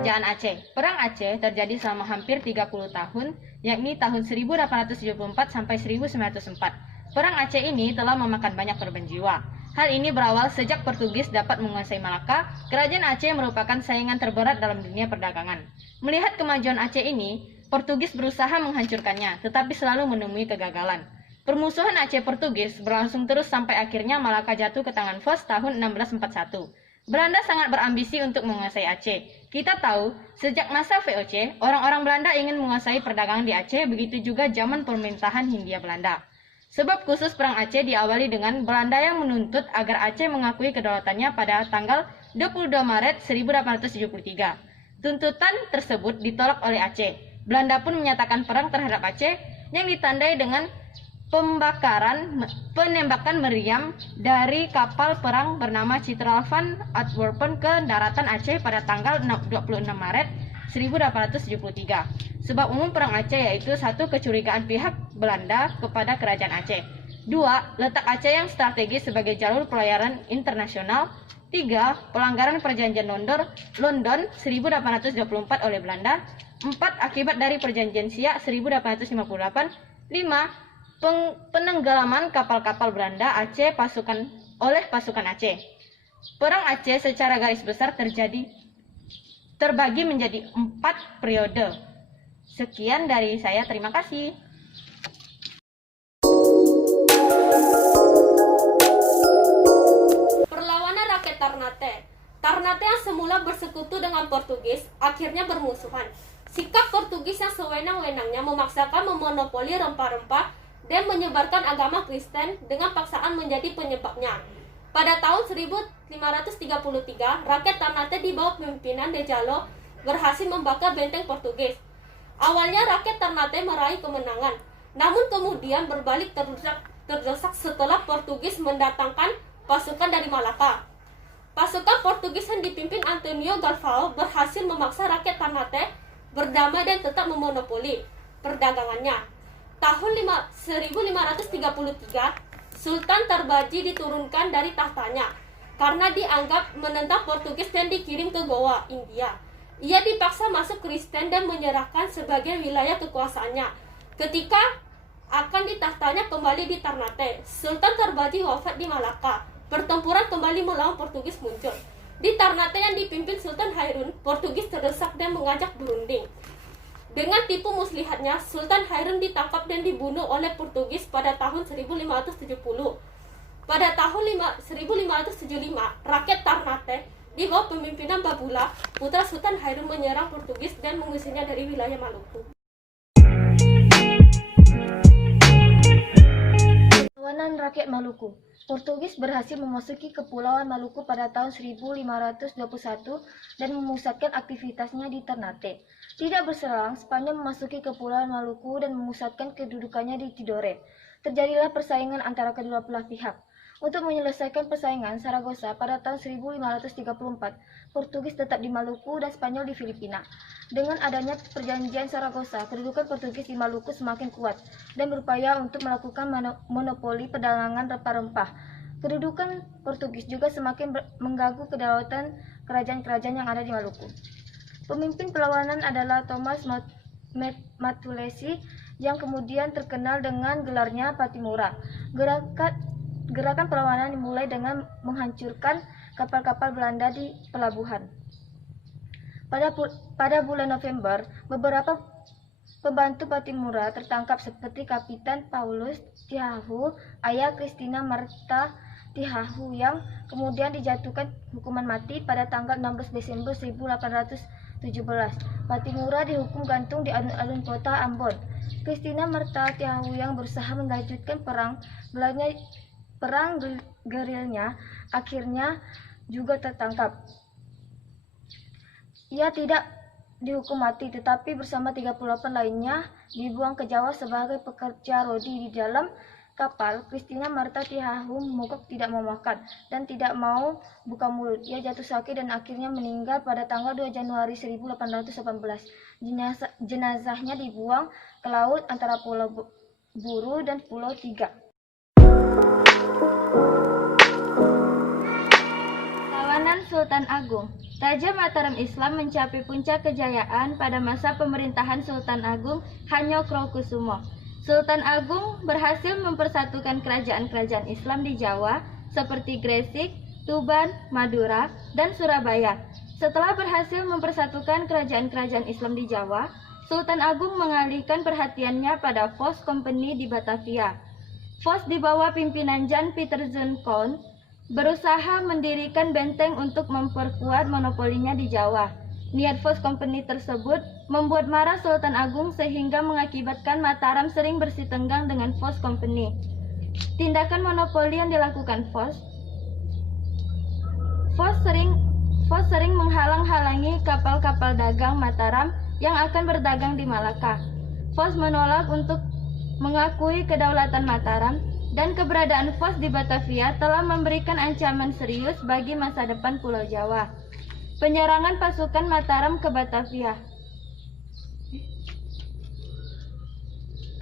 Kerajaan Aceh. Perang Aceh terjadi selama hampir 30 tahun, yakni tahun 1874 sampai 1904. Perang Aceh ini telah memakan banyak korban jiwa. Hal ini berawal sejak Portugis dapat menguasai Malaka. Kerajaan Aceh merupakan saingan terberat dalam dunia perdagangan. Melihat kemajuan Aceh ini, Portugis berusaha menghancurkannya, tetapi selalu menemui kegagalan. Permusuhan Aceh-Portugis berlangsung terus sampai akhirnya Malaka jatuh ke tangan Vos tahun 1641. Belanda sangat berambisi untuk menguasai Aceh. Kita tahu, sejak masa VOC, orang-orang Belanda ingin menguasai perdagangan di Aceh, begitu juga zaman pemerintahan Hindia Belanda. Sebab khusus Perang Aceh diawali dengan Belanda yang menuntut agar Aceh mengakui kedaulatannya pada tanggal 22 Maret 1873. Tuntutan tersebut ditolak oleh Aceh. Belanda pun menyatakan perang terhadap Aceh yang ditandai dengan penembakan meriam dari kapal perang bernama Citral van Antwerpen ke daratan Aceh pada tanggal 26 Maret 1873. Sebab umum perang Aceh yaitu 1. Kecurigaan pihak Belanda kepada kerajaan Aceh. 2. Letak Aceh yang strategis sebagai jalur pelayaran internasional. 3. Pelanggaran perjanjian London 1824 oleh Belanda. 4. Akibat dari perjanjian Siak 1858. 5. Penenggelaman kapal-kapal Belanda Aceh oleh pasukan Aceh. Perang Aceh secara garis besar terbagi menjadi 4 periode. Sekian dari saya, terima kasih. Perlawanan rakyat Ternate. Ternate yang semula bersekutu dengan Portugis akhirnya bermusuhan. Sikap Portugis yang sewenang-wenangnya memaksakan memonopoli rempah-rempah dan menyebarkan agama Kristen dengan paksaan menjadi penyebabnya. Pada tahun 1533, rakyat Ternate di bawah pimpinan Dejalo berhasil membakar benteng Portugis. Awalnya rakyat Ternate meraih kemenangan, namun kemudian berbalik terdesak setelah Portugis mendatangkan pasukan dari Malaka. Pasukan Portugis yang dipimpin Antonio Galvão berhasil memaksa rakyat Ternate berdamai dan tetap memonopoli perdagangannya. Tahun 1533, Sultan Tarbaji diturunkan dari tahtanya karena dianggap menentang Portugis dan dikirim ke Goa, India. Ia dipaksa masuk Kristen dan menyerahkan sebagian wilayah kekuasaannya. Ketika akan ditahtanya kembali di Ternate, Sultan Tarbaji wafat di Malaka. Pertempuran kembali melawan Portugis muncul. Di Ternate yang dipimpin Sultan Hairun, Portugis terdesak dan mengajak berunding. Dengan tipu muslihatnya, Sultan Hairun ditangkap dan dibunuh oleh Portugis pada tahun 1570. Pada tahun 1575, rakyat Ternate di bawah pemimpinan Babula, putra Sultan Hairun, menyerang Portugis dan mengusirnya dari wilayah Maluku. Perlawanan rakyat Maluku. Portugis berhasil memasuki Kepulauan Maluku pada tahun 1521 dan memusatkan aktivitasnya di Ternate. Tidak berselang, Spanyol memasuki Kepulauan Maluku dan memusatkan kedudukannya di Tidore. Terjadilah persaingan antara kedua belah pihak. Untuk menyelesaikan persaingan, Saragossa pada tahun 1534, Portugis tetap di Maluku dan Spanyol di Filipina. Dengan adanya perjanjian Saragossa, kedudukan Portugis di Maluku semakin kuat dan berupaya untuk melakukan monopoli perdagangan rempah-rempah. Kedudukan Portugis juga semakin mengganggu kedaulatan kerajaan-kerajaan yang ada di Maluku. Pemimpin perlawanan adalah Thomas Matulesi yang kemudian terkenal dengan gelarnya Patimura. Gerakan perlawanan dimulai dengan menghancurkan kapal-kapal Belanda di pelabuhan. Pada bulan November, beberapa pembantu Patimura tertangkap seperti Kapitan Paulus Tihahu, ayah Christina Marta Tihahu yang kemudian dijatuhkan hukuman mati pada tanggal 16 Desember 1817. Patimura dihukum gantung di alun-alun kota Ambon. Christina Marta Tihahu yang berusaha melanjutkan perang gerilnya akhirnya juga tertangkap. Ia tidak dihukum mati, tetapi bersama 38 lainnya dibuang ke Jawa sebagai pekerja rodi di dalam kapal. Christina Marta Tihahu mogok tidak mau makan dan tidak mau buka mulut. Ia jatuh sakit dan akhirnya meninggal pada tanggal 2 Januari 1818. Jenazahnya dibuang ke laut antara Pulau Buru dan Pulau Tiga. Sultan Agung. Raja Mataram Islam mencapai puncak kejayaan pada masa pemerintahan Sultan Agung Hanyokrokusumo. Sultan Agung berhasil mempersatukan kerajaan-kerajaan Islam di Jawa seperti Gresik, Tuban, Madura, dan Surabaya. Setelah berhasil mempersatukan kerajaan-kerajaan Islam di Jawa, Sultan Agung mengalihkan perhatiannya pada Vos Company di Batavia. Vos di bawah pimpinan Jan Pieterszoon Koen berusaha mendirikan benteng untuk memperkuat monopolinya di Jawa. Niat Vos Company tersebut membuat marah Sultan Agung sehingga mengakibatkan Mataram sering bersitenggang dengan Vos Company. Tindakan monopoli yang dilakukan Vos sering menghalang-halangi kapal-kapal dagang Mataram yang akan berdagang di Malaka. Vos menolak untuk mengakui kedaulatan Mataram dan keberadaan Vos di Batavia telah memberikan ancaman serius bagi masa depan Pulau Jawa. Penyerangan pasukan Mataram ke Batavia.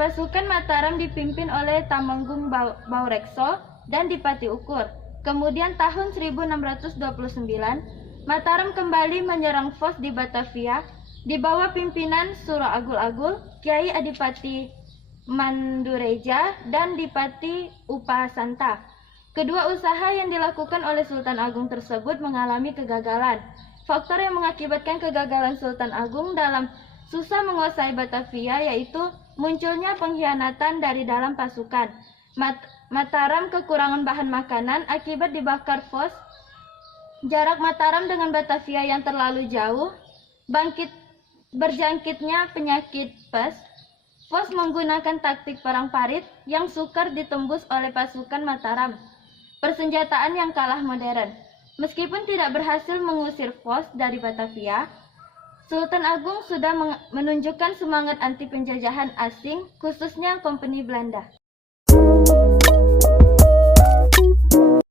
Pasukan Mataram dipimpin oleh Temenggung Baurekso dan Dipati Ukur. Kemudian tahun 1629, Mataram kembali menyerang Vos di Batavia di bawah pimpinan Suro Agul-Agul, Kiai Adipati Mandureja, dan Dipati Upasanta. Kedua usaha yang dilakukan oleh Sultan Agung tersebut mengalami kegagalan. Faktor yang mengakibatkan kegagalan Sultan Agung dalam susah menguasai Batavia yaitu munculnya pengkhianatan dari dalam pasukan. Mataram kekurangan bahan makanan akibat dibakar Vos. Jarak Mataram dengan Batavia yang terlalu jauh, berjangkitnya penyakit pes. Vos menggunakan taktik perang parit yang sukar ditembus oleh pasukan Mataram. Persenjataan yang kalah modern. Meskipun tidak berhasil mengusir Vos dari Batavia, Sultan Agung sudah menunjukkan semangat anti penjajahan asing, khususnya Kompeni Belanda.